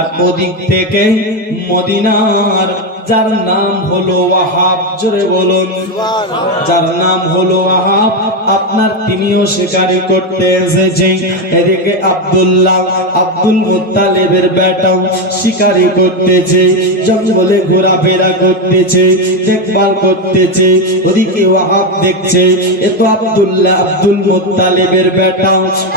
আর ওদিক থেকে মদিনার যার নাম হলো ওয়াহাব, জোরে বলুন, যার নাম হলো ওয়াহাব, আপনার তিনিও শিকারি করতে এসেছে। এদিকে আব্দুল্লাহ, আব্দুল মুত্তালিবের বেটাও শিকারি করতেছে, জঙ্গলে ঘোরাফেরা করতেছে, দেখভাল করতেছে। ওদিকে ওয়াহাব দেখছে এ তো আব্দুল্লাহ, আব্দুল মুত্তালিবের বেটা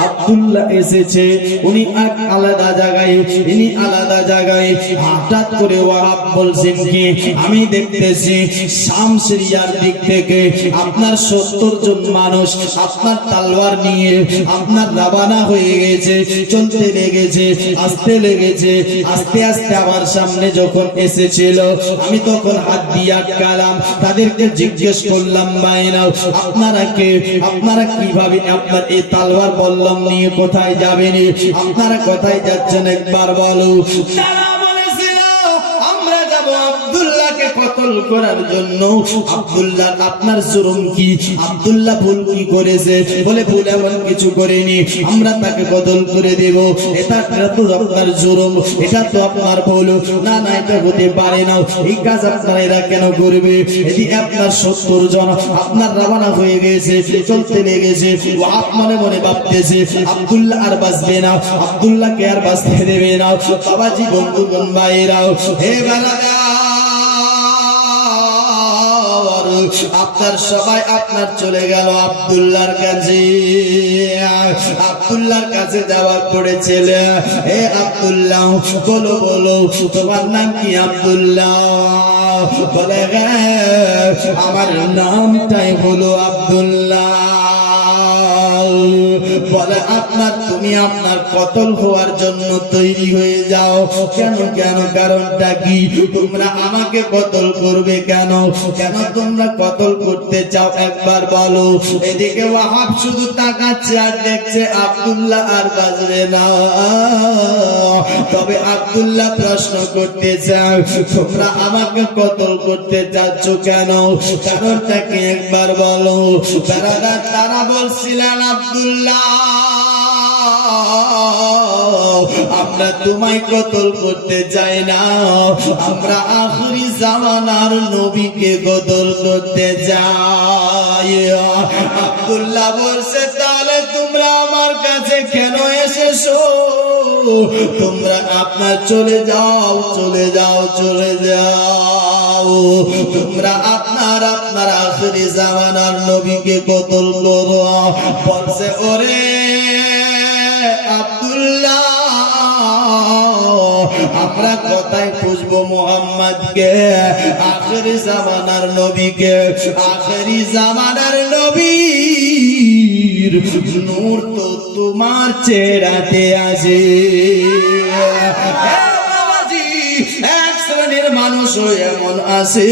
আব্দুল্লাহ এসেছে, উনি এক আলাদা জায়গায়, ইনি আলাদা জায়গায়। হঠাৎ করে ওয়াহাব বলছেন কি, আমি দেখতেছি শাম সিরিয়ার দিক থেকে আপনার 70 জন মানুষ আপনার তলোয়ার নিয়ে আপনার রওনা হয়ে গেছে, চলতে লেগেছে, আসতে লেগেছে। আস্তে আস্তে আমার সামনে যখন এসেছিল আমি তখন হাত দিয়ে আটকালাম, তাদেরকে জিজ্ঞেস করলাম ভাইরা আপনারা কে, আপনারা কিভাবে আপনার এই তলোয়ার বল্লম নিয়ে কোথায় যাবেন, আপনারা কোথায় যাচ্ছেন একবার বলো। তারা বলেছিল আমরা যাব আব্দুল্লাহকে কতল করার জন্য। আব্দুল্লাহ আপনার জুলুম কি, আব্দুল্লাহ ভুল কি করেছে? বলে ভুল এমন কিছু করেনি, আমরা তাকে কতল করে দেব। এটা তো আপনার জুলুম, এটা তো আপনার ভুল। না না, এটা হতে পারে না, এই কাজ আপনারা এরা কেন করবে? এটি আপনার 70 জন আপনার রওনা হয়ে গেছে, চলতে লেগেছে। ওয়াহাব মনে মনে ভাবতেছে আব্দুল্লাহ আর বাঁচবে না, আব্দুল্লাহকে আর বাঁচতে দেবে না। বাবাজি, বন্ধুগণ, ভাইরাও, হে বালাদা, আপনার সবাই আপনার চলে গেল আব্দুল্লাহর কাছে। আব্দুল্লাহর কাছে যাওয়ার পরে ছেলে, হে আব্দুল্লাহ বলো বলো তোমার নাম কি? আব্দুল্লাহ বলে আমার নামটাই হলো আব্দুল্লাহ। বলে আপনার, তুমি আপনার কতল হওয়ার জন্য তৈরি হয়ে যাও। কেন কেন, কারণটা কি? তোমরা আমাকে কতল করবে কেন? কেন তোমরা কতল করতে চাও একবার বলো। এদিকে ওয়াহাব শুধু তাকাচ্ছে আর দেখছে আব্দুল্লাহ আর বাঁচবে না। তবে আব্দুল্লাহ প্রশ্ন করতে চাও তোমরা আমাকে কতল করতে চাচ্ছ কেন? কারণটা কি একবার বলো। তারা বলছিলেন আব্দুল্লাহ আমরা তোমায় কতল করতে চাই না, আমরা আখিরি জামানার নবীকে কতল করতে চাই। আব্দুল্লাহ বলছে তাহলে তোমরা আমার কাছে কেন এসেছো? তোমরা আপনার চলে যাও, চলে যাও, চলে যাও। তোমরা আপনার আখিরি জামানার নবীকে কতল করো। বলছে ওরে আব্দুল্লাহ আমরা কোথায় খুঁজবো মুহাম্মদকে, আখিরি জামানার নবীকে? আখিরি জামানার নবীর নূর তো তোমার চেহারাতে আছে। মানুষও এমন আছে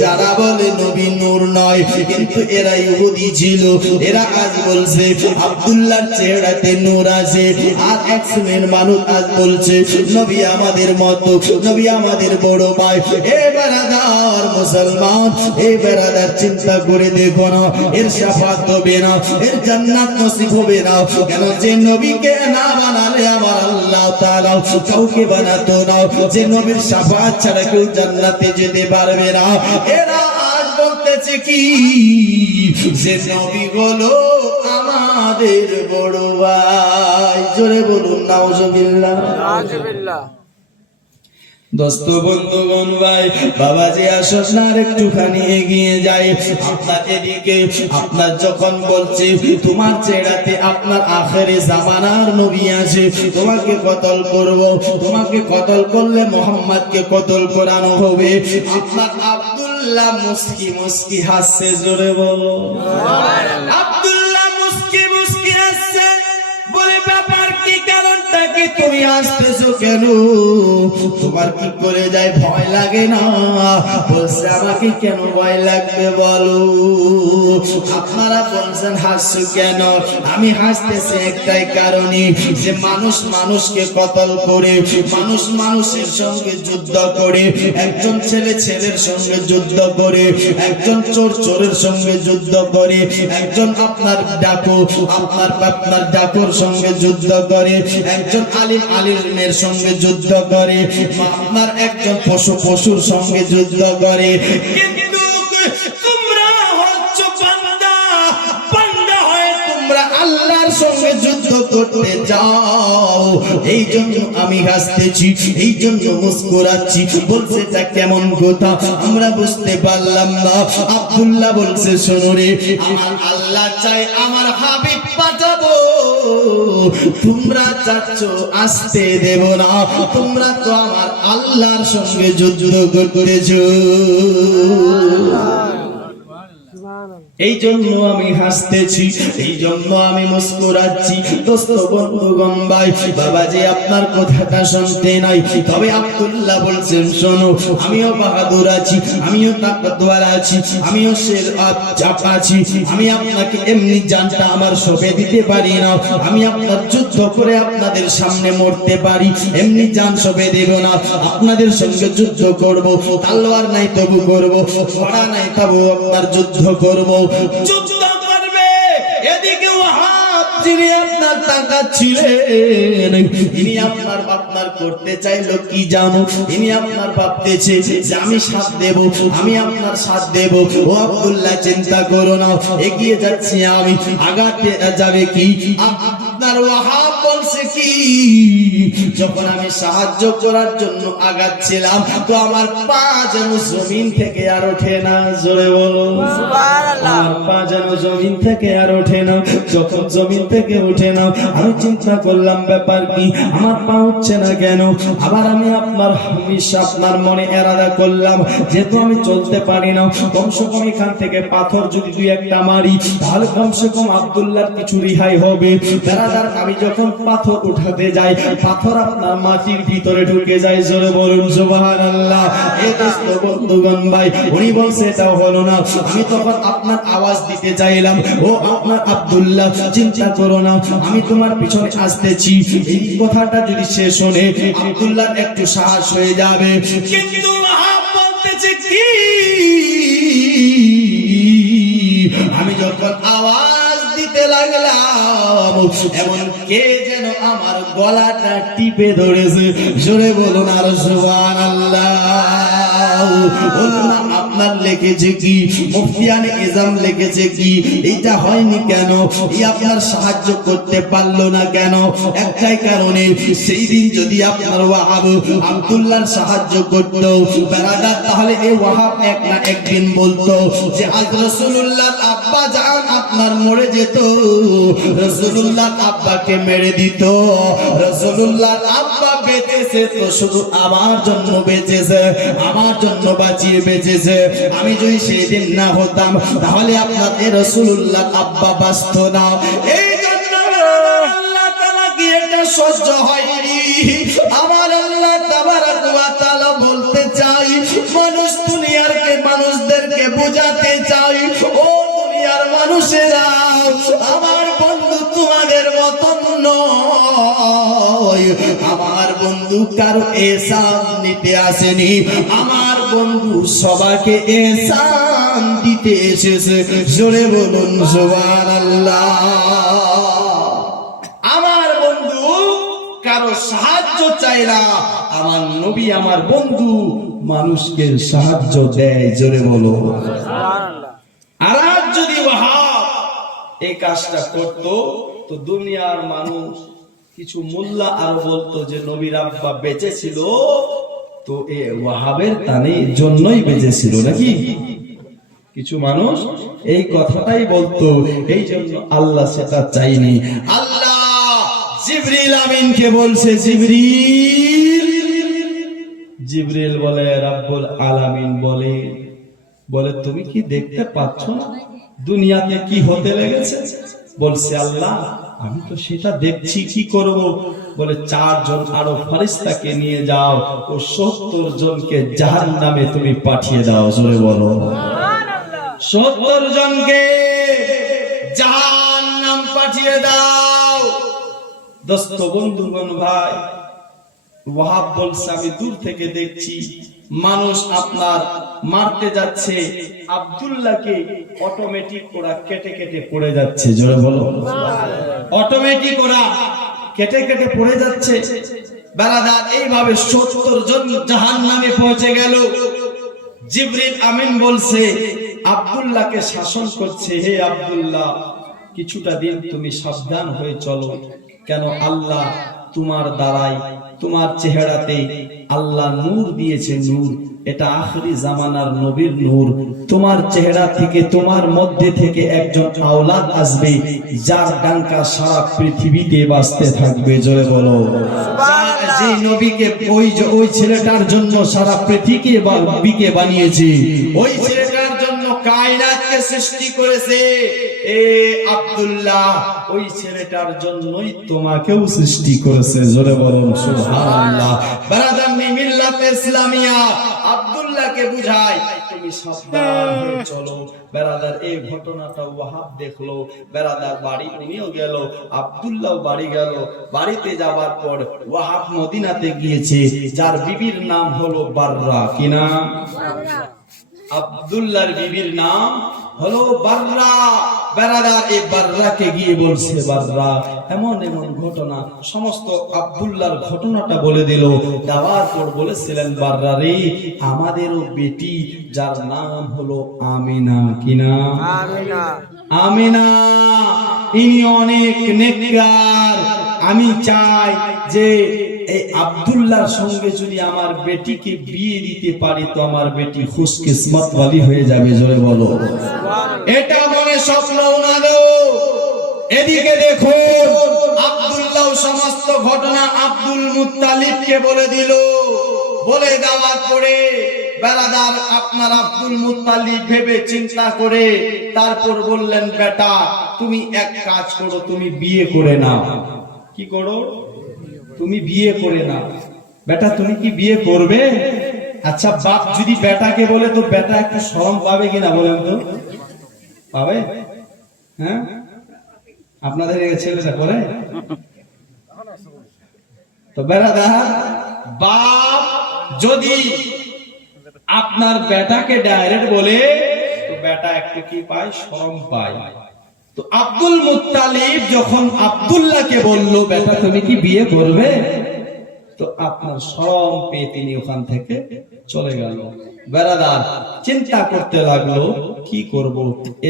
যারা বলে নবী নূর নয়, কিন্তু এরা ইহুদি ছিল। এরা আজ বলছে আব্দুল্লাহর চেহারাতে নূর আছে। আর এক শ্রেণীর মানুষ আজ বলছে নবী আমাদের মতো, নবী আমাদের বড় ভাই। এ বেরাদার মুসলমান, এ বেরাদার চিন্তা করে দেখো না, এর শাফাত হবে না, এর জান্নাত নসিব হবে না। কেন? যে নবীকে না বানালে আমার আল্লাহ তাআলা কাউকে বানাতো না। যে নবীর শাফাত ছাড়া কেউ জান্নাতে যেতে পারবে না। এরা আজ বলতেছে কি যে নবী হলো আমাদের বড় ভাই। জোরে বলুন নাউজুবিল্লাহ, নাউজুবিল্লাহ। দোস্ত বন্ধুগণ ভাই বাবাজি আসুন না একটুখানি এগিয়ে যাই। আপনার এদিকে আপনার যখন বলছে তোমার চেহারাতে আপনার আখেরি জামানার নবী আছে, তোমাকে কতল করব, তোমাকে কতল করলে মুহাম্মদকে কতল করানো হবে। আপনার আব্দুল্লাহ মুস্কি মুস্কি হাসছে। জোরে বলো আব্দুল্লাহ মুস্কি মুস্কি হাসছে। বলে ব্যাপার কি, কারণটা কি, তুমি আসতেছো কেন? তোমার কি করে যায় ভয় লাগে না? বলছে আমাকে কেন ভয় লাগবে বলো। আপনারা বলছেন হাসছো কেন? আমি হাসতেছি একটাই কারণে, যে মানুষ মানুষকে কতল করে, মানুষ মানুষের সঙ্গে যুদ্ধ করে, একজন ছেলে ছেলের সঙ্গে যুদ্ধ করে, একজন চোর চোরের সঙ্গে যুদ্ধ করে, একজন আপনার ডাকু আপনার ডাকুর সঙ্গে যুদ্ধ করে, একজন আলিম আলিমের সঙ্গে যুদ্ধ করে, আপনার একজন পশুর সঙ্গে যুদ্ধ করে, কিন্তু তোমরা হচ্ছে বান্দা, বান্দা হয়ে তোমরা আল্লাহর সঙ্গে যুদ্ধ করতে যাও। এই জন্য আমি হাসতেছি, এই জন্য মুস্কুরাচ্ছি। বলছে এটা কেমন কথা আমরা বুঝতে পারলাম না। আব্দুল্লাহ বলছে শোনো রে, আমার আল্লাহ চাই আমার হাবিব পাঠাবো, তোমরা চাচ্ছ আসতে দেব না, তোমরা তো আমার আল্লাহর সঙ্গে যুদ্ধ করতেছো। এই জন্য আমি হাসতেছি, এই জন্য আমি মুস্কুরাচ্ছি। দোস্ত বন্ধুগণ ভাই বাবাজি আপনার কথাটা শুনতে নাই, তবে আব্দুল্লাহ বলছেন শোনো, আমিও বাহাদুর আছি, আমিও তাকওয়ার আছি, আমিও শের আছি, আমি আপনাকে এমনি জানটা আমার সঁপে দিতে পারি না, আমি আপনার যুদ্ধ করে আপনাদের সামনে মরতে পারি, এমনি জান সঁপে দেব না, আপনাদের সঙ্গে যুদ্ধ করব, তলোয়ার নাই তবু করব, ঘোড়া নাই তবু আপনার যুদ্ধ করব, যুদ্ধ করবে। এদিকে ওয়াহাব যিনি আপনার তাকাচ্ছিলেন, ইনি আপনার করতে চাইলো কি জানো, ইনি আপনার ভাবতেছে যে আমি সাথ দেব, আমি আপনার সাথ দেব। ও আব্দুল্লাহ চিন্তা করো না, এগিয়ে যাচ্ছি আমি, আগাতে যাবে কি আপনার ওয়াহাব বলছে কি, যখন আমি সাহায্য করার জন্য আগাচ্ছিলাম তো আমার পা যেন জমিন থেকে আর ওঠে না। জোরে বলো সুবহানাল্লাহ। আমার পা যেন জমিন থেকে আর ওঠে না। যখন জমিন থেকে ওঠে না আমি চিন্তা করলাম ব্যাপার কি, আমার পা উঠছে না কেন। আবার আমি আপনার মনে এরাদা করলাম যেহেতু আমি চলতে পারি না, কমসে কম এখান থেকে পাথর যদি দুই একটা মারি তাহলে কমসে কম আব্দুল্লাহর কিছু রেহাই হবে। বেরাদার আমি যখন পাথর উঠাতে যাই, পাথর আপনার মাটির ভিতরে ঢুকে যায়। জোরে বলুন সুবহানাল্লাহ। এই দোস্ত বন্ধুগণ ভাই উনি বলছে এটাও হলো না। আমি তখন আপনার আওয়াজ দিতে চাইলাম, ও আপনার আব্দুল্লাহ চিন্তা করো না, আমি তোমার পিছনে আসতেছি। এই কথাটা যদি সে শোনে আব্দুল্লাহ একটু সাহস হয়ে যাবে, কিন্তু ওয়াহাব বলতেছে কি, আমি যখন আওয়াজ দিতে লাগলাম এমন কে যেন আমার গলাটা টিপে ধরেছে। জোরে বলুন আর সুবহানাল্লাহ। আপনার লিখেছে কি, মুফতিয়ানে ইজাম লিখেছে কি, এটা হয়নি কেন, এই আপনার সাহায্য করতে পারলো না কেন, একটাই কারণে, সেই দিন যদি আপনার ওয়াহাব আব্দুল্লাহর সাহায্য করত বেরাদার, তাহলে এই ওয়াহাব এক না একদিন বলতো যে আজ রাসূলুল্লাহর আব্বা জান আপনার মরে যেত, রাসূলুল্লাহর আব্বাকে মেরে দিত, রাসূলুল্লাহর আব্বা বেঁচেছে তো শুধু আমার জন্য বেঁচেছে, আমার জন্য বাঁচিয়ে বেঁচেছে। আমি যদি সেদিন না হতাম তাহলে আপনার এই রাসূলুল্লাহর আব্বা বাঁচত না। এই জন্য আল্লাহ তাআলা কি এটা সহ্য হয়নি। আমার আল্লাহ তাবারক ওয়া তাআলা বলতে চাই, মানুষ মানুষদেরকে বোঝাতে চাই, ও দুনিয়ার মানুষেরা, আমার বন্ধু তোমাদের মতন নয়। আমার বন্ধু কারো এহসান নিতে আসেনি, আমার বন্ধু সবাইকে এহসান দিতে এসেছে। জোরে বলুন সুবহানাল্লাহ। আমার বন্ধু কারো সাহায্য চায় না, আমার নবী আমার বন্ধু মানুষকে সাহায্য দেয়। জোরে বলো সুবহানাল্লাহ। আর আজ যদি ওয়াহাব এই কাজটা করত তো দুনিয়ার মানুষ কিছু মোল্লা আর বলতো যে নবীর আব্বা বেঁচে ছিল তো এ ওয়াহাবের টানে জন্যই বেঁচে ছিল নাকি, কিছু মানুষ এই কথাটাই বলতো। এই জন্য আল্লাহ সেটা চাইনি। আল্লাহ জিবরিল আমিনকে বলছে, জিবরিল বলে রাব্বুল আলামিন বলে তুমি কি দেখতে পাচ্ছ না দুনিয়াতে কি হতে লেগেছে? বলছে আল্লাহ আমি তো সেটা দেখছি, কি করব? বলে 4 জন আরো ফেরেশতাকে নিয়ে যাও, ও 70 জনকে জাহান্নামে তুমি পাঠিয়ে দাও। জোরে বলো সুবহানাল্লাহ। 70 জনকে জাহান্নাম পাঠিয়ে দাও। দোস্ত বন্ধুগণ ভাই, ওয়াহাব বলছে আমি দূর থেকে দেখছি মানুষ আপনার মারতে যাচ্ছে, আব্দুল্লাহকে অটোমেটিক ওরা কেটে কেটে পড়ে যাচ্ছে। জোরে বলো অটোমেটিক ওরা কেটে কেটে পড়ে যাচ্ছে। বারাদার এইভাবে 70 জন জাহান্নামে পৌঁছে গেল। জিবরিল আমিন বলছে, আব্দুল্লাহকে শাসন করছে, হে আব্দুল্লাহ, কিছুটা দিন তুমি সাবধান হয়ে চলো। কেন? আল্লাহ তোমার দ্বারাই, তোমার চেহারাতে আল্লাহ নূর দিয়েছে, নূর, এটা আখরি জামানার নবীর নূর। তোমার চেহারা থেকে, তোমার মধ্যে থেকে একজন আওলাদ আসবে, যার ডাঙ্কা সারা পৃথিবীতে বাজতে থাকবে। জয় বলো। যে নবীকে ওই ছেলেটার জন্য সারা পৃথিবীকে বানিয়েছে, ওই ছেলেটার জন্য কায়নাতকে সৃষ্টি করেছে। এ আব্দুল্লাহ, ওই ছেলেটার জন্যই তোমাকেও সৃষ্টি করেছে। জোরে বলুন সুবহানাল্লাহ। বারাদার মিল্লাতে ইসলামিয়া আব্দুল্লাহকে বুঝায়, তুমি সাবধান হয়ে চলো। বেরাদার এই ঘটনাটা ওয়াহাব দেখলো, বেরাদার বাড়ি উনিও গেল, আব্দুল্লাহ বাড়ি গেল। বাড়িতে যাবার পর ওয়াহাব মদিনাতে গিয়েছে, যার বিবির নাম হলো বাররা। কি নাম? আব্দুল্লাহর বিবির নাম হলো বাররা। বেরাদার এই বাররাকে গিয়ে বলছে, বাররা, এমন এমন ঘটনা, সমস্ত আব্দুল্লাহর ঘটনাটা বলে দিল। দেওয়ার পর বলেছিলেন, বাররা রে, আমাদেরও বেটি, যার নাম হলো আমিনা। কি নাম? আমিনা। আমিনা, ইনি অনেক নেককার। আমি চাই যে এই আব্দুল্লাহর সঙ্গে যদি আমার বেটিকে বিয়ে দিতে পারি, তো আমার বেটি খুশকিসমত ওয়ালি হয়ে যাবে। জোরে বলো। এটা মনে স্বপ্ন উনালো। এদিকে দেখো, আব্দুল্লাহ সমস্ত ঘটনা আব্দুল মুত্তালিবকে বলে দিল। বলে দেওয়ার পরে বেরাদার আপনার আব্দুল মুত্তালিব ভেবে চিন্তা করে তারপর বললেন, বেটা তুমি এক কাজ করো, তুমি বিয়ে করে নাও। কি করো? তুমি বিয়ে করে নাও। বেটা তুমি কি বিয়ে করবে? আচ্ছা, বাপ যদি বেটাকে বলে, তো বেটা একটু শরম পাবে কিনা বলেন তো? পাবে? হ্যাঁ, আপনাদের ছেলেটা করে তো। বেরাদার, বাপ যদি আপনার বেটাকে ডাইরেক্ট বলে, তো বেটা একটু কি পায়? শরম পায়। তো আব্দুল মুত্তালিব যখন আব্দুল্লাহকে বলল, বেটা তুমি কি বিয়ে করবে, তো আপনার শরম পেয়ে তিনি ওখান থেকে চলে গেল। বেরাদার চিন্তা করতে লাগলো, কি করব,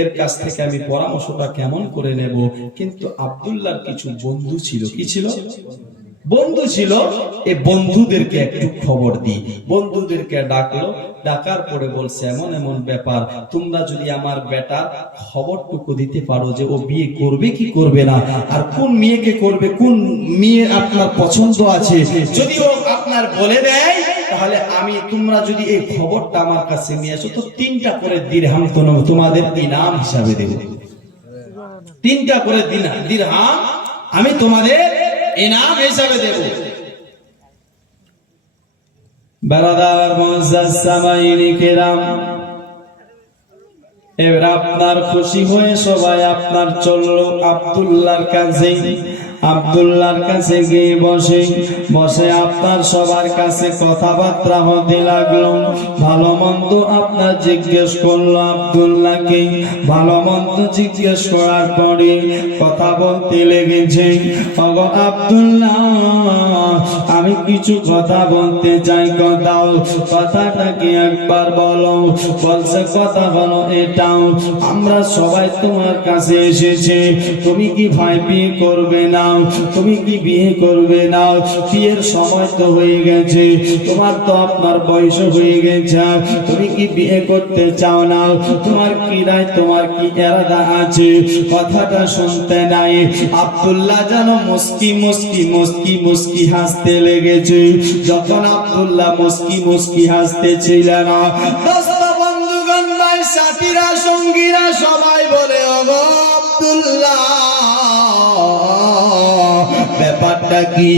এর কাছ থেকে আমি পরামর্শটা কেমন করে নেব। কিন্তু আব্দুল্লাহর কিছু বন্ধু ছিল। কি ছিল? বন্ধু ছিল। এই বন্ধুদেরকে একটু খবর দিই। বন্ধুদেরকে ডাকলো, ডাকার পরে বলছে, এমন এমন ব্যাপার, তোমরা যদি আমার বেটার খবরটুকু দিতে পারো যে ও বিয়ে করবে কি করবে না, আর কোন মেয়েকে করবে, কোন মেয়ে আপনার পছন্দ আছে, যদি ও আপনার বলে দেয়, তাহলে আমি, তোমরা যদি এই খবরটা আমার কাছে নিয়ে আসো, তো 3টা করে দিরহাম তোমাদের ইনাম হিসাবে দেব। 3টা করে দিরহাম আমি তোমাদের ইনাম হিসাবে দেব। বারাদার মুআজ্জাজ সামাইনি কেরাম, এবার আপনার খুশি হয়ে সবাই আপনার চললো আব্দুল্লাহর কাছে। আব্দুল্লাহর কাছে গিয়ে বসে আপনার সবার কাছে কথাবার্তা হতে লাগলো। ভালো মন্দ আপনার জিজ্ঞেস করলো আব্দুল্লাহকে। ভালো মন্দ জিজ্ঞেস করার পরে কথা বলতে লেগেছে। ওগো আব্দুল্লাহ, আমি কিছু কথা বলতে চাই, কথাটা কি একবার বলো। বলছে, কথা হলো এটাও, আমরা সবাই তোমার কাছে এসেছে, তুমি কি ভাই বিয়ে করবে না? তুমি কি বিয়ে করবে না? বিয়ের সময় তো হয়ে গেছে, তোমার তো আপনার বয়স হয়ে গেছে, তুমি কি বিয়ে করতে চাও না? তোমার কি রায়, তোমার কি ইরাদা আছে? কথাটা শুনতে নাই আব্দুল্লাহ যেন মুস্কি মুস্কি মুস্কি মুস্কি হাসতে লেগেছে। যখন আব্দুল্লাহ মুস্কি মুস্কি হাসতেছিলেন, দোস্ত বন্ধুগণ, ভাই সাথীরা, সঙ্গীরা সবাই বলে, ওগো আব্দুল্লাহ, ব্যাপারটা কি?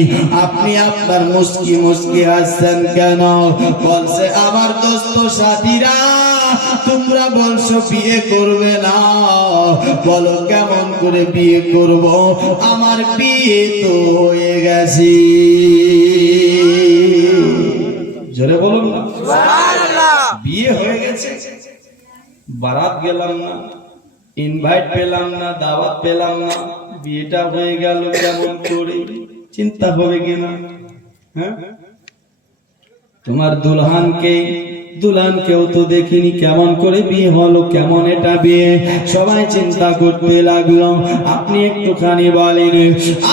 আপনি আপনার মুস্কি মুস্কি হাসছেন কেন? বলছে, আমার দোস্ত সাথীরা, তোমরা বলছো বিয়ে করবে না, বলো কেমন করে বিয়ে করব? আমার বিয়ে তো হয়ে গেছে। জোরে বলুন না সুবহানাল্লাহ। বিয়ে হয়ে গেছে, বারাত গেলাম না, ইনভাইট পেলাম না, দাওয়াত পেলাম না, বিয়েটা হয়ে গেল কেমন করে? চিন্তা হবে কিনা? হ্যাঁ, তোমার দুলহানকেও তো দেখিনি, কেমন করে বিয়ে হলো, কেমন এটা বিয়ে, সবাই চিন্তা করতে লাগলো। আপনি একটুখানি বলেন।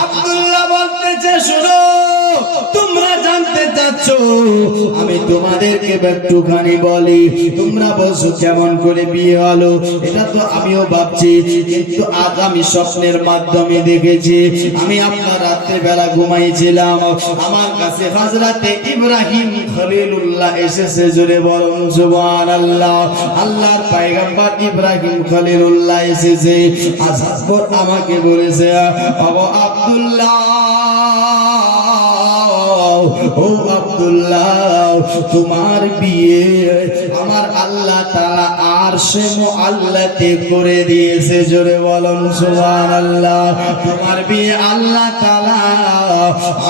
আব্দুল্লাহ বলতেছে, শোনো, তোমরা জানতে চাচ্ছ, আমি তোমাদেরকে একটুখানি বলি। তোমরা বলছো কেমন করে বিয়ে হলো, এটা তো আমিও ভাবছি, কিন্তু আজ আমি স্বপ্নের মাধ্যমে দেখেছি। আমি আপনার রাত্রে বেলা ঘুমাইছিলাম, আমার কাছে হযরতে ইব্রাহিম খলিলুল্লাহ এসেছে। জোরে বলুন সুবহানাল্লাহ। আল্লাহর পয়গম্বর ইব্রাহিম খলিলুল্লাহ এসেছে। আসার পর আমাকে বলেছে, ওগো আব্দুল্লাহ, ও আব্দুল্লাহ, তোমার বিয়ে আমার আল্লাহ তাআলা আরশে মুআল্লাতে করে দিয়েছে। জোরে বলুন সুবহানাল্লাহ। তোমার বিয়ে আল্লাহ তাআলা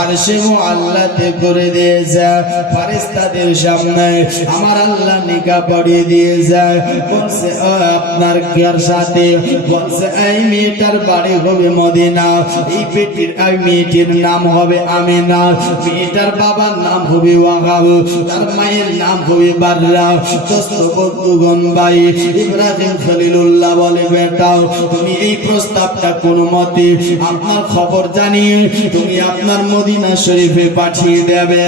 আরশে মুআল্লাতে করে দিয়েছে। ফেরেশতাদের সামনে আমার আল্লাহ নিকাহ পড়িয়ে দিয়েছে। বলছে, আপনার কার সাথে? বলছে, এই মেয়েটার বাড়ি হবে মদিনা, এই মেয়েটির নাম হবে আমিনা, মেয়েটার বাবার নাম হবে ওয়াহাব, তার মায়ের নাম হবে বাররা। দোস্ত বন্ধুগণ ভাই, ইব্রাহিম খলিলুল্লাহ বলে, বেটা, তুমি এই প্রস্তাবটা কোনো মতে আপনার খবর জানিয়ে তুমি আপনার মদিনা শরীফে পাঠিয়ে দেবে।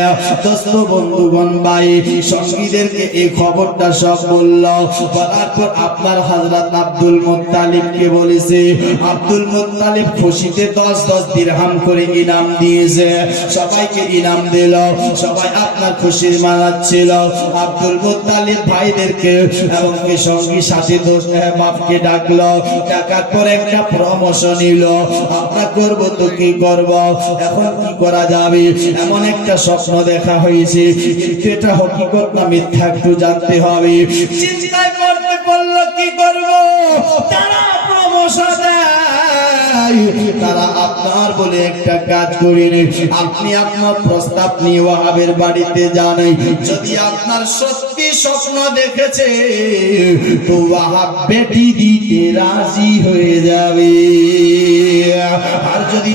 দোস্ত বন্ধুগণ ভাই, সঙ্গীদেরকে এই খবরটা সব বলল। বলার পর আপনার হযরত আব্দুল মুত্তালিবকে বলেছে। আব্দুল মুত্তালিব খুশিতে 10 দিরহাম করে ইনাম দিয়েছে। সবাইকে ইনাম দিল, সবাই আপনার খুশির মানাচ্ছিল। আব্দুল মুত্তালিব ভাইদেরকে এবং কি সঙ্গী সাথী বাপকে ডাকলো। ডাকার পর একটা পরামর্শ নিল, আমরা করবো তো কি করব, এখন কি করা যাবে। এমন একটা স্বপ্ন দেখা হয়েছে, কিন্তু এটা হকিকত না মিথ্যা একটু জানতে হবে। চিন্তায় করতে বললো কি করব। তারা পরামর্শ দেয়, তারা আপনার বলে একটা কাজ করেন, আপনি আপনার প্রস্তাব নিয়ে ওয়াহাবের বাড়িতে যান। যদি আপনার সত্যি স্বপ্ন দেখেছে তো ওয়াহাব বেটি দিতে রাজি হয়ে যাবে। আর যদি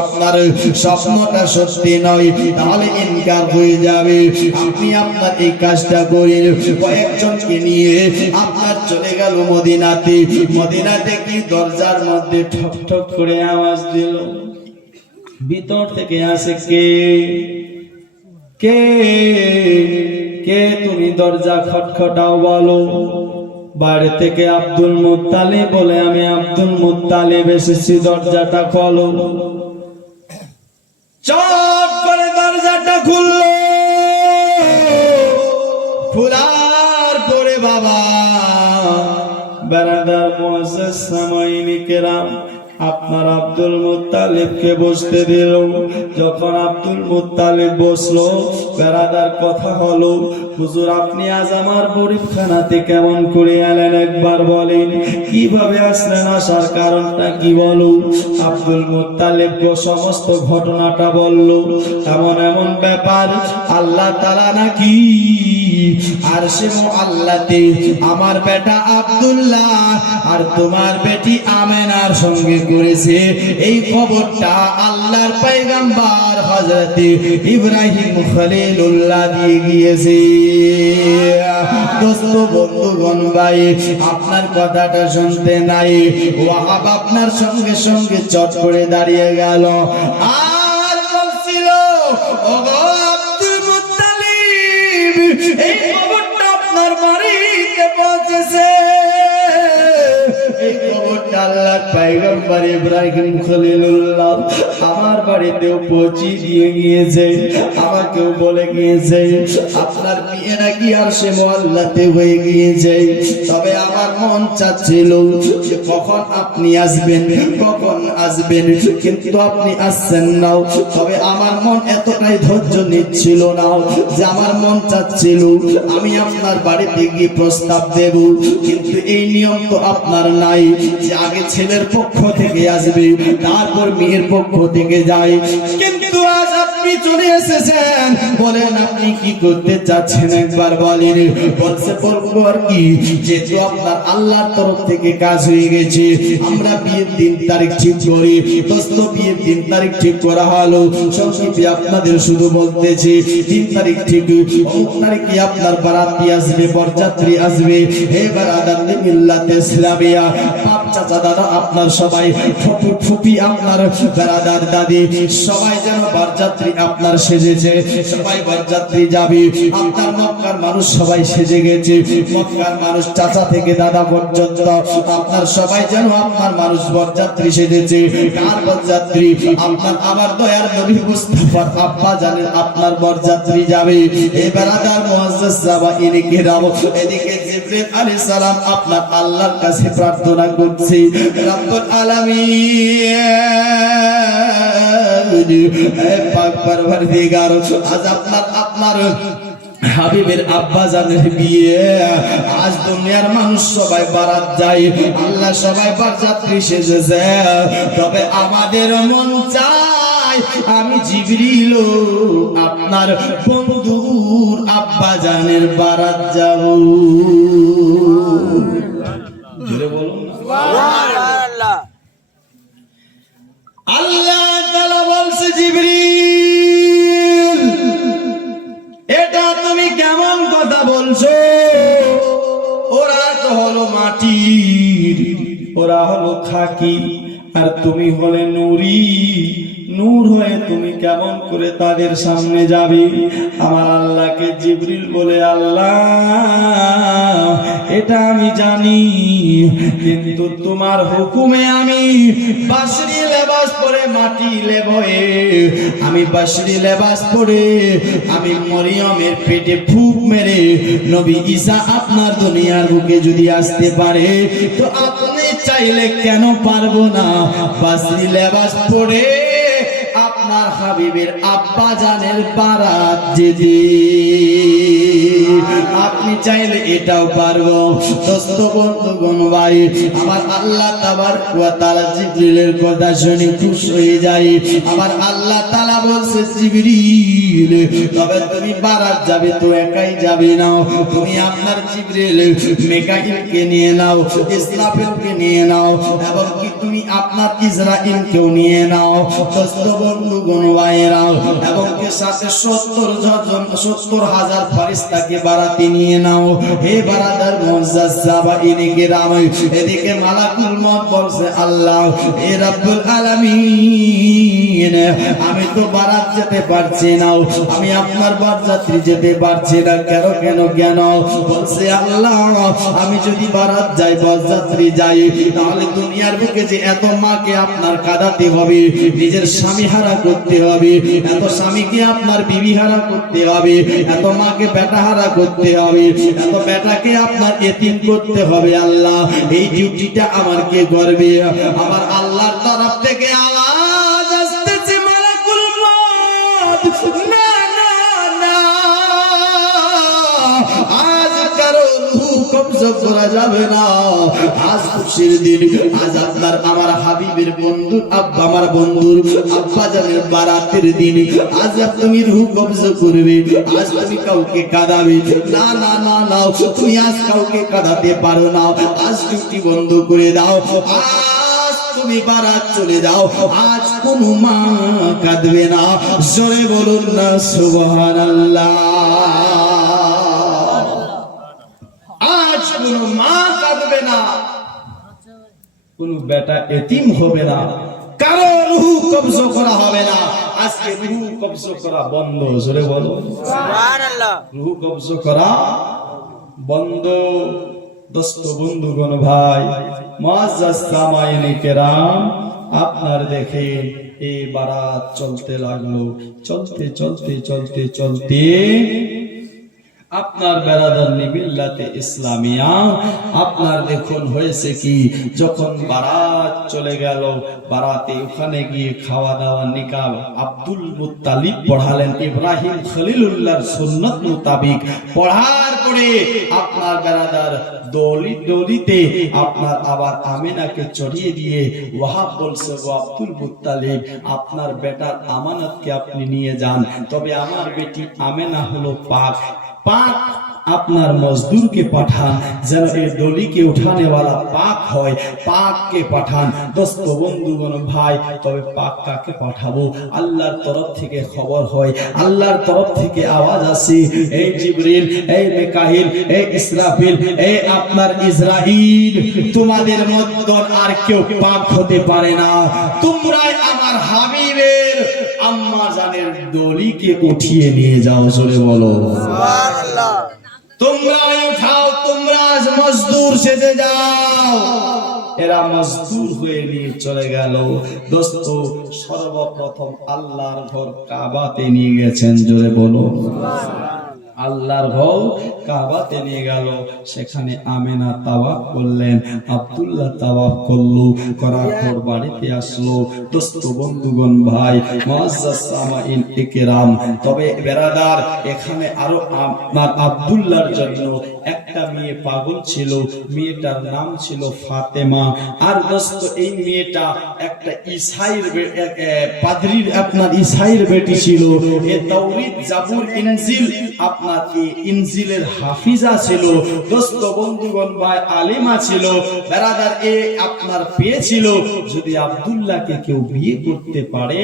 আপনার স্বপ্নটা সত্যি নয় তাহলে ইনকার হয়ে যাবে। আপনি আপনার এই কাজটা করেন। কয়েকজনকে নিয়ে আপনার চলে গেল মদিনাতে। মদিনাতে কি দরজার মধ্যে ঠক ঠক করে আওয়াজ দিল। ভিতর থেকে আসে, কে কে কে তুমি দরজা খটখটাও বলো। বাইরে থেকে আব্দুল মুত্তালিব বলে, আমি আব্দুল মুত্তালিব এসেছি, দরজাটা খোলো। চট করে দরজাটা খুললো। খোলার পরে বাবা বেরাদার মুআজ্জাজ সামাইনি কেরাম আপনার আব্দুল মুত্তালিবকে বসতে দিল। যখন আব্দুল মুত্তালিব বসলো, বেরাদার কথা হলো, হুজুর আপনি আজ আমার গরিবখানাতে কেমন করে এলেন, একবার বলেন, কিভাবে আসলেন, আসার কারণটা কি বলো। আব্দুল মুত্তালিব সমস্ত ঘটনাটা বলল। এমন এমন ব্যাপার, আল্লাহ তাআলা নাকি আরশে মুআল্লাতে আমার বেটা আব্দুল্লাহ আর তোমার বেটি আমেনার সঙ্গে করেছে, এই খবরটা আল্লাহর পয়গম্বর হযরতে ইব্রাহিম খলিলুল্লাহ দিয়ে গিয়েছে। দোস্ত বন্ধুগণ ভাই, আপনার কথাটা শুনতে নাই, ওয়াহাব আপনার সঙ্গে সঙ্গে চট করে দাঁড়িয়ে গেল আর বলছিল, ওগো আব্দুল মুত্তালিব, এই খবরটা আপনার বাড়িতে পৌঁছেছে। এই খবরটা আল্লাহর পয়গম্বর ইব্রাহিম খলিলুল্লাহ আমার বাড়িতেও পৌঁছে দিয়ে গিয়েছে। আমাকেও বলে গিয়েছে আপনার বিয়ে নাকি আরশে মুআল্লাতে হয়ে গিয়েছে। তবে আমার মন চাচ্ছিল যে কখন আপনি আসবেন, কখন আসবেন, কিন্তু আপনি আসছেন না। তবে আমার মন এতটাই ধৈর্য নিচ্ছিল না যে আমার মন চাচ্ছিল আমি আপনার বাড়িতে গিয়ে প্রস্তাব দেব, কিন্তু এই নিয়ম তো আপনার নাই যে আগে ছেলের পক্ষ থেকে আসবে তারপর মেয়ের পক্ষ থেকে যায়। কিন্তু আজ আপনি চলে এসেছেন, বলেন আপনি কি করতে চাচ্ছেন একবার বলেন। বলছে বলবো আর কি, যেহেতু আপনার আল্লাহর তরফ থেকে কাজ হয়ে গেছে, আমরা বিয়ের দিন তারিখ ঠিক করি। দোস্ত বিয়ের দিন তারিখ ঠিক করা হলো। সংক্ষেপে আপনাদের শুধু বলতেছি, 3 তারিখ ঠিক, অমুক তারিখে আপনার বারাতি আসবে, বরযাত্রী আসবে। হে বারাদার মিল্লাতে ইসলামিয়া, বাপ চাচা দাদা আপনার সবাই, ফুপি ফুপি আপনার বারাদার দাদি সবাই যেন বরযাত্রী আপনার সেজেছে, সবাই বরযাত্রী যাবে। আপনার মক্কার মানুষ সবাই সেজে গেছে, মক্কার মানুষ চাচা থেকে দাদা পর্যন্ত আপনার সবাই যেন আপনার মানুষ বরযাত্রী সেজেছে। কার বরযাত্রী? আপনার আমার দয়ার নবী মুস্তাফার আব্বা জানেন আপনার বরযাত্রী যাবে। এই বারাদার মুআজ্জাজ সাহাবায়ে কিরাম, এদিকে জিবরিল আলাইহিস সালাম আপনার আল্লাহর কাছে প্রার্থনা করছে, রব্বুল আলামিন, হে পাক পরওয়ারদিগার, আজ আপনার হাবিবের আব্বা জানের বিয়ে, আজ দুনিয়ার মানুষ সবাই বারাত যায়, আল্লাহ সবাই বরযাত্রী সেজেছে, তবে আমাদের মন চায় আমি জিবরিল আপনার বন্ধুর আব্বা জানের বারাত যাব। জোরে বলুন না। সুবহানাল্লাহ। আল্লাহ তাআলা বলছে, জিবরিল এটা তুমি কেমন কথা বলছো? ওরা তো হলো মাটির, ওরা হলো খাকি, আর তুমি হলে নূরি, নূর হয়ে তুমি কেমন করে তাদের সামনে যাবে? আমার আল্লাহকে জিবরিল বলে, আল্লাহ এটা আমি জানি, কিন্তু তোমার হুকুমে আমি বাসরি লেবাস পরে মাটি লেবয়ে, আমি বাসরি লেবাস পরে আমি মরিয়মের পেটে ফুক মেরে নবী ঈসা আপনার দুনিয়ার বুকে যদি আসতে পারে, তো আপনি চাইলে কেন পারবো না বাসরি লেবাস পরে আপনার হাবিবের আব্বা জানের বারাত যেতে? আপনি চাইলে এটাও পারবো। দোস্ত বন্ধুগণ ভাই, আমার আল্লাহ তাবারক ওয়া তাআলা জিবরিলের কথা শুনে খুশি হয়ে যায়। আমার আল্লাহ তাআলা বলছে, জিবরিল তবে তুমি বারাত যাবে তো একাই যাবে না, তুমি আপনার জিবরিল মিকাইলকে নিয়ে নাও, ইসরাফিলকে নিয়ে নাও, এবং কি তুমি আপনার ইসরাইলকেও নিয়ে নাও। দোস্ত বন্ধুগণ ভাইরা, এবং কি সাথে 70,000 ফেরেশতাকে বারাতে নিয়ে নাও। হে বারাদার মুআজ্জাজ সাহাবায়ে কিরাম, এদিকে মালাকুল মউত বলছে, আল্লাহ হে রব্বুল আলামিন, আমি তো বারাত যেতে পারছি না, আমি আপনার বরযাত্রী যেতে পারছি না, কেন? বলছে, আল্লাহ আমি যদি বারাত যাই, বরযাত্রী যাই, তাহলে দুনিয়ার বুকে যে এত মাকে আপনার কাঁদাতে হবে, নিজের স্বামী হারা করতে হবে, এত স্বামীকে আপনার বিবি হারা করতে হবে, এত মাকে বেটা হারা করতে হবে, এত বেটাকে আপনার এতিম করতে হবে। আল্লাহ এই ডিউটিটা আমার কে করবে? আমার আল্লাহর তরফ থেকে আওয়াজ আসতেছে, মালাকুল মউত, না না না, আজ কারো রূহ কবজা করা যাবে না, আজ খুশির দিন, আজ আপনার আমার হাবিবের বন্ধুর আব্বা, আমার বন্ধুর আব্বা জানের বারাতের দিন, আজ তুমি রূহ কবজা করবে, আজ তুমি কাউকে কাঁদাবে না, না না না, তুমি আজ কাউকে কাঁদাতে পারো না, আজ ডিউটি বন্ধ করে দাও, আজ তুমি বারাত চলে যাও, আজ কোনো মা কাঁদবে না। জোরে বলুন না সুবহানাল্লাহ। আজ কোনো মা কাঁদবে না, কোন বেটা এতিম হবে না, কারো রূহ কবজা করা হবে না। আজকে রূহ কবজা করা বন্ধ। জোরে বলো সুবহানাল্লাহ। রূহ কবজা করা বন্ধ। দোস্ত বন্ধুগণ ভাই, মুআজ্জাজ সামাইনে কেরাম, আপনার দেখে এই বারাত চলতে লাগলো, চলতে আপনার বেরাদার মিল্লাতে ইসলামিয়া আপনার দেখুন হয়েছে কি, যখন বারাত চলে গেল, বারাতে ওখানে গিয়ে খাওয়া দাওয়া নিকাহ আব্দুল মুত্তালিব পড়ালেন ইব্রাহিম খলিলুল্লাহর সুন্নত মোতাবিক। পড়ার পরে আপনার বেরাদার দলিতে আপনার আবার আমিনাকে চড়িয়ে দিয়ে ওয়াহাব বলছে, ও আব্দুল মুত্তালিব, আপনার বেটার আমানতকে আপনি নিয়ে যান, তবে আমার বেটি আমেনা হলো পাক, পাক আপনার মজদুরকে পাঠান যেন এই দলিকে উঠানেওয়ালা পাক হয়, পাককে পাঠান। দোস্ত বন্ধুগণ ভাই, তবে পাক কাকে পাঠাবো? আল্লাহর তরফ থেকে খবর হয়, আল্লাহর তরফ থেকে আওয়াজ আসে, এই জিবরিল, এই মিকাইল, এই ইসরাফিল, এই আপনার ইসরাইল, তোমাদের মধ্যে আর কেউ পাক হতে পারে না, তোমরাই আমার হাবিবের আম্মা জানের দলিকে উঠিয়ে নিয়ে যাও। জোরে বলো সুবহানাল্লাহ। তোমরা উঠাও, তোমরা মজদুর সেজে যাও। এরা মজদুর হয়ে নিয়ে চলে গেল। দোস্ত, সর্বপ্রথম আল্লাহর ঘর কাবাতে নিয়ে গেছেন। জোরে বলো আল্লাহর ঘর কাবাতে নিয়ে গেল। সেখানে আমেনা তাওয়াফ করলেন, আব্দুল্লাহ তাওয়াফ করলো, করার পর বাড়িতে আসলো। দোস্ত বন্ধুগণ ভাই, মুআজ্জাজ সামাইন ইকরাম, তবে বেরাদার এখানে আরো আপনার আব্দুল্লাহর জন্য একটা মেয়ে পাগল ছিল, মেয়েটার নাম ছিল ফাতেমা। আর দোস্ত এই মেয়েটা একটা ঈসাইর পাদ্রীর আপনার ঈসাইর বেটি ছিল। এ তাওরীত জাবুর ইনজিল আপনার ইনজিলের হাফিজা ছিল। দোস্ত বন্ধুগণ ভাই, আলিমা ছিল। বেরাদার এ আপনার পেয়েছিল, যদি আব্দুল্লাহকে কেউ বিয়ে করতে পারে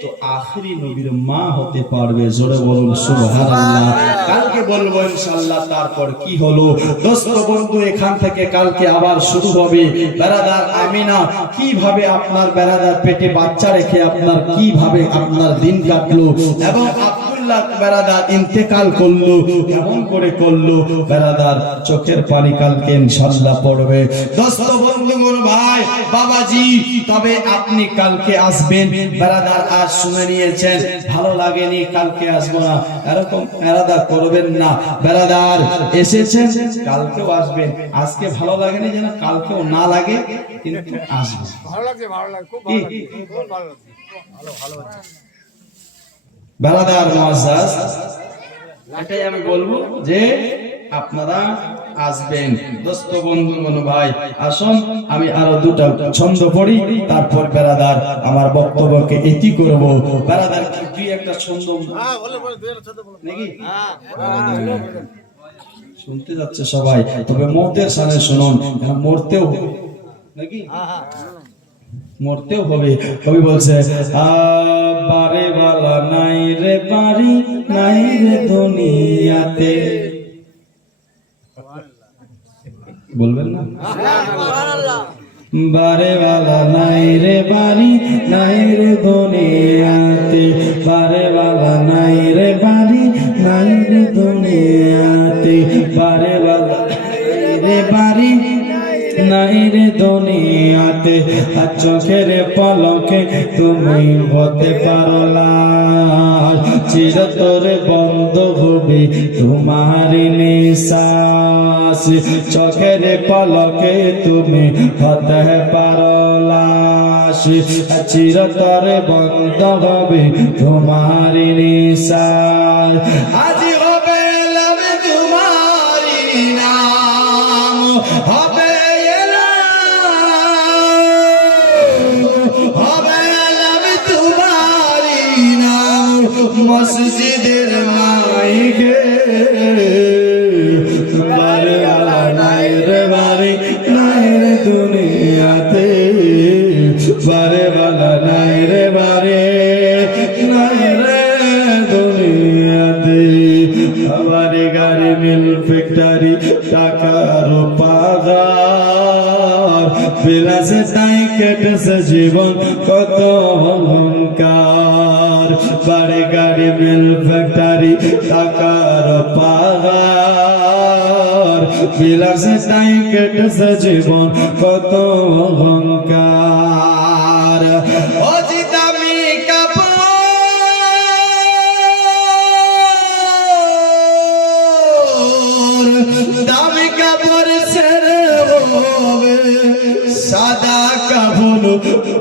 তো আখেরি নবীর মা হতে পারবে। জোরে বলুন সুবহানাল্লাহ। কালকে বলবো ইনশাআল্লাহ তারপর কি হলো। দোস্ত বন্ধু, এখান থেকে কালকে আবার শুরু হবে। বেরাদার আমিনা কিভাবে আপনার বেরাদার পেটে বাচ্চা রেখে আপনার কিভাবে আপনার দিন কাটলো, এবং আব্দুল্লাহ বেরাদার ইন্তেকাল করলো, কেমন করে করলো, বেরাদার চোখের পানি কালকে ইনশাআল্লাহ পড়বে। দোস্ত বন্ধুগণ ভাই, বাবাজি, তবে আপনি কালকে আসবেন। বেরাদার আজ শুনে নিয়েছেন, ভালো লাগেনি কালকে আসবো না, এরকম বেরাদার করবেন না। বেরাদার এসেছেন, কালকেও আসবেন। আজকে ভালো লাগেনি যেন কালকেও না লাগে, কিন্তু আসবেন। ভালো লাগছে, ভালো লাগছে, খুব ভালো লাগছে, খুব ভালো লাগছে, ভালো ভালো। বেরাদার মুআজ্জাজ, এটাই আমি বলবো যে আপনারা আসবেন। দোস্ত বন্ধুগণ ভাই, আসুন আমি আরো দুটো ছন্দ পড়ি, তারপর বেরাদার আমার বক্তব্যকে এটি করব। বেরাদার কি দুই একটা ছন্দ হ্যাঁ, বলে বলে দুই একটা সাথে বলো নাকি হ্যাঁ, শুনতে যাচ্ছে সবাই, তবে মতের সামনে শুনুন, মরতেও নাকি মরতেও হবে। কবি বলছে, বারে বালা নাই রে বাড়ি, নাই রে দুনিয়াতে। বলবেন না? সুবহানাল্লাহ। বারে বালা নাই রে বাড়ি, নাই রে দুনিয়াতে, বারে বালা নাই রে বাড়ি, নাই রে দুনিয়াতে, বারে বালা নাই রে বাড়ি, নাই রে দুনিয়াতে। আর চোখের পলকে তুমি হতে পারো লাল, চিরতরে বন্ধ হবে তোমার নিঃশ্বাস। চোখের পলকে তুমি হতে পারো লাশ, চিরতরে বন্ধ হবে তোমার নিঃশ্বাস। আজ হবে এলাম তোমারি নাম, হবে মসজিদের মাইকে। বারে বালা নাই রে বাড়ি, নাই রে দুনিয়াতে, বারে বালা নাই রে বাড়ি, নাই রে দুনিয়াতে। আমার গাড়ি মিল ফ্যাক্টরি, টাকার পাগার, বিলাসে তাই কেটেছে জীবন কত অহংকার। বাড়ি গাড়ি মিল ফ্যাক্টরি, টাকার পাগার, বিলাসে তাই কেটেছে জীবন কত অহংকার। অজিতামি কাপড়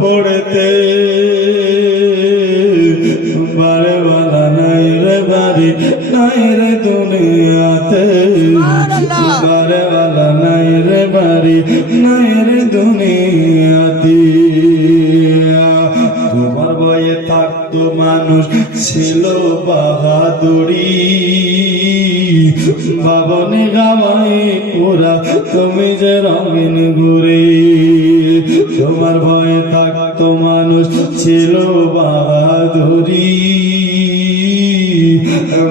পড়েতে বারে বালা নাই রে বাড়ি নাই রে দুনিয়াতে বারে বালা নাই রে বাড়ি নাই রে দুনিয়াতে তোমার ভয়ে থাকতো মানুষ ছিল বাহাদুরি বাবনে গামাই পুরা তুমি যে রঙিন ঘুরে তোমার ভয়ে থাকতো মানুষ ছিল বাহাদুরি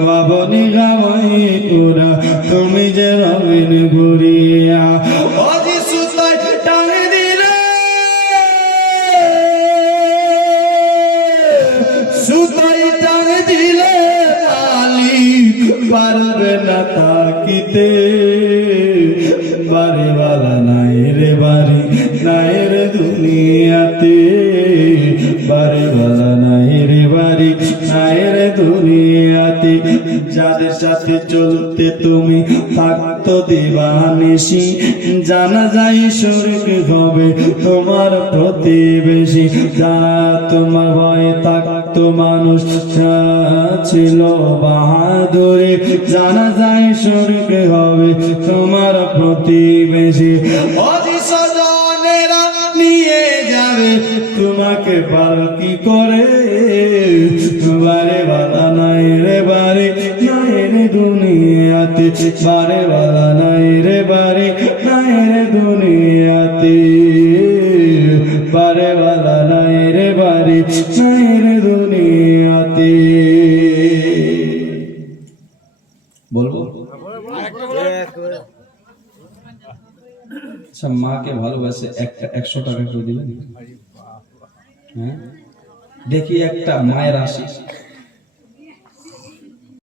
বাবনে গামাই পুরা তুমি যে রঙিন ঘুরিয়া আজি সুতাই টানে দিলে সুতাই টানে দিলে মালিক পারবে না তাকিতে বাড়ি বালা নাই রে বাড়ি নাই রে দুনিয়াতে বাড়ি বালা নাই রে বাড়ি নাই রে দুনিয়াতে যাদের সাথে চলতে তুমি থাকতো দিবানিশি জানা যায় শরীক হবে তোমার প্রতিবেশী যা তোমার ভয়ে থাকতো মানুষ ছিল বাহাদুরি জানা যায় শরীক হবে তোমার প্রতিবেশী অজি স্বজনেরা নিয়ে যাবে তোমাকে পালকি করে বারে বালা নাই রে বারে নাই রে দুনিয়াতে বারে বালা নাই রে বারে নাই রে দুনিয়াতে বারে বালা নাই রে বারে নাই রে দুনিয়াতে বলবো আচ্ছা মাকে ভালোবাসে একটা 100 টাকা করে দিবেন হ্যাঁ দেখি একটা মায়ের আশীষ